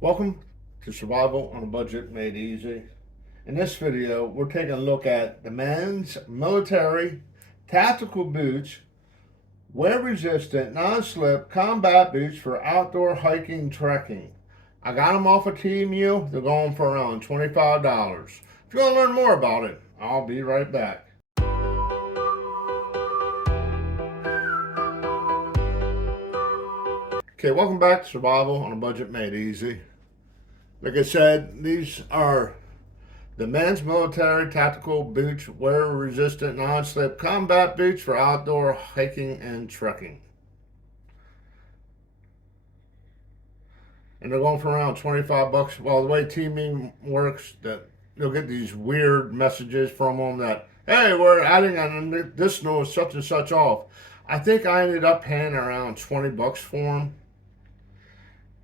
Welcome to Survival on a Budget Made Easy. In this video, we're taking a look at the men's military tactical boots, wear resistant, non-slip combat boots for outdoor hiking and trekking. I got them off of TEMU. They're going for around $25. If you want to learn more about it, I'll be right back. Okay, welcome back to Survival on a Budget Made Easy. Like I said, these are the men's military tactical boots, wear resistant, non-slip combat boots for outdoor hiking and trekking. And they're going for around 25 bucks. Well, the way teaming works, that you'll get these weird messages from them that, hey, we're adding on this no such and such off. I think I ended up paying around 20 bucks for them.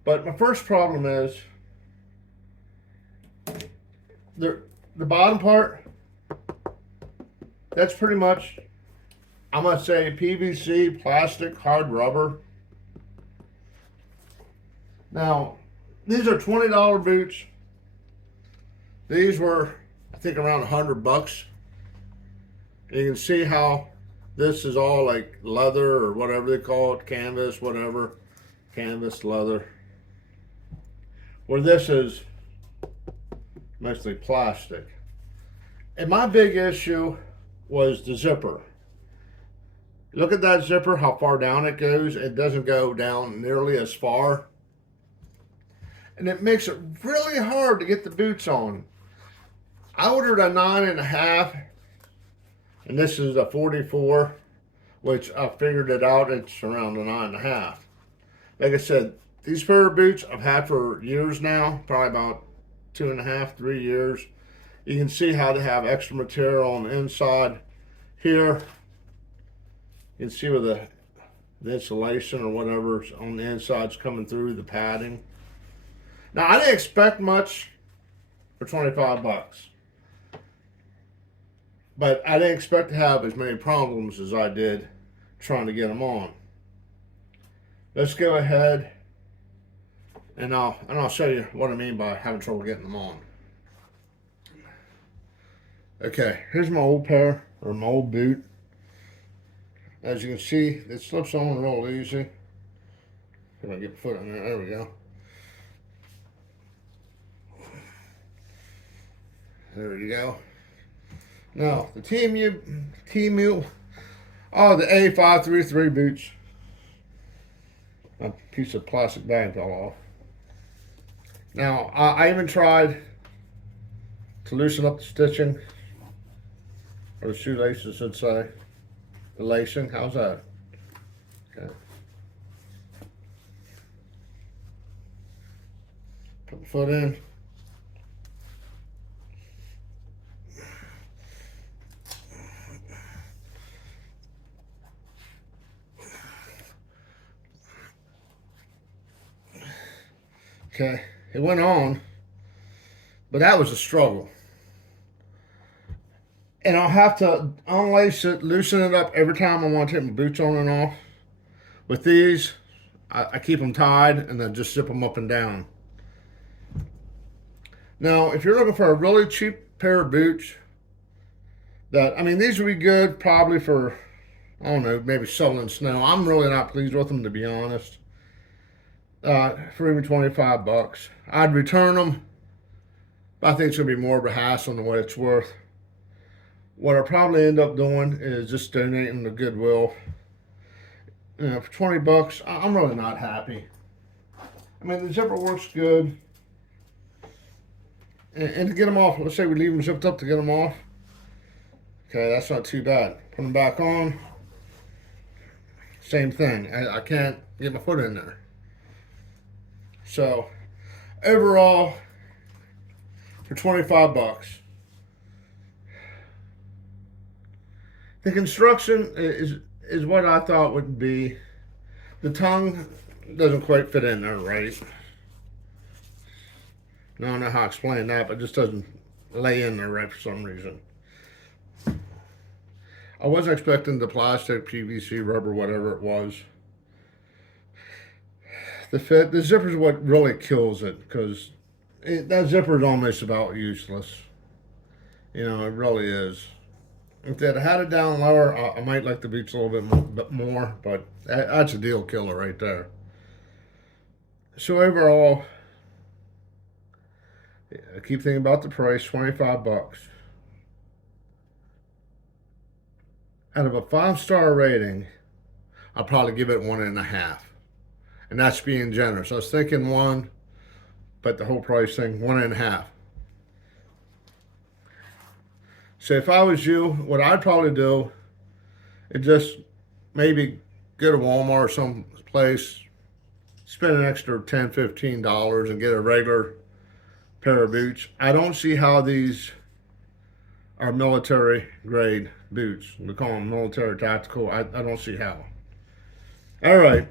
But my first problem is the bottom part, that's pretty much, I'm going to say PVC, plastic, hard rubber. Now, these are $20 boots. These were, I think, around 100 bucks. And you can see how this is all like leather or whatever they call it, canvas, whatever, canvas, leather. Where this is mostly plastic. And my big issue was the zipper. Look at that zipper, how far down it goes. It doesn't go down nearly as far. And it makes it really hard to get the boots on. I ordered a 9.5, and this is a 44, which I figured it out, it's around a 9.5. Like I said, these pair of boots I've had for years now, probably about 2.5, 3 years. You can see how they have extra material on the inside. Here, you can see where the insulation or whatever's on the inside's coming through, the padding. Now, I didn't expect much for 25 bucks. But I didn't expect to have as many problems as I did trying to get them on. Let's go ahead and I'll show you what I mean by having trouble getting them on. Okay, here's my old pair, or my old boot. As you can see, it slips on real easy. If I get my foot in there we go. There you go. Now, the TEMU, oh, the A533 boots. A piece of plastic bag fell off. Now, I even tried to loosen up the stitching, or the shoelaces, I should say. The lacing, how's that? Okay. Put the foot in. Okay, it went on, but that was a struggle. And I'll have to unlace it, loosen it up every time I want to take my boots on and off. With these, I keep them tied and then just zip them up and down. Now, if you're looking for a really cheap pair of boots, these would be good probably for, I don't know, maybe shoveling snow. I'm really not pleased with them, to be honest. For even 25 bucks. I'd return them, but I think it's going to be more of a hassle than what it's worth. What I'll probably end up doing is just donating them to Goodwill. You know, for 20 bucks, I'm really not happy. I mean, the zipper works good. And to get them off, let's say we leave them zipped up to get them off. Okay, that's not too bad. Put them back on. Same thing. I can't get my foot in there. So, overall, for 25 bucks. The construction is what I thought would be. The tongue doesn't quite fit in there right. I don't know how to explain that, but it just doesn't lay in there right for some reason. I wasn't expecting the plastic, PVC, rubber, whatever it was. The fit, the zipper is what really kills it, because that zipper is almost about useless. You know, it really is. If they'd had it down lower, I might like the boots a little bit more, but that's a deal killer right there. So overall, I keep thinking about the price, 25 bucks. Out of a 5-star rating, I'll probably give it 1.5. And that's being generous. I was thinking 1, but the whole price thing, 1.5. So if I was you, what I'd probably do is just maybe go to Walmart or some place, spend an extra $10, $15 and get a regular pair of boots. I don't see how these are military grade boots. We call them military tactical. I don't see how. All right.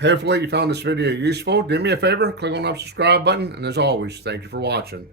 Hopefully you found this video useful. Do me a favor, click on that subscribe button. And as always, thank you for watching.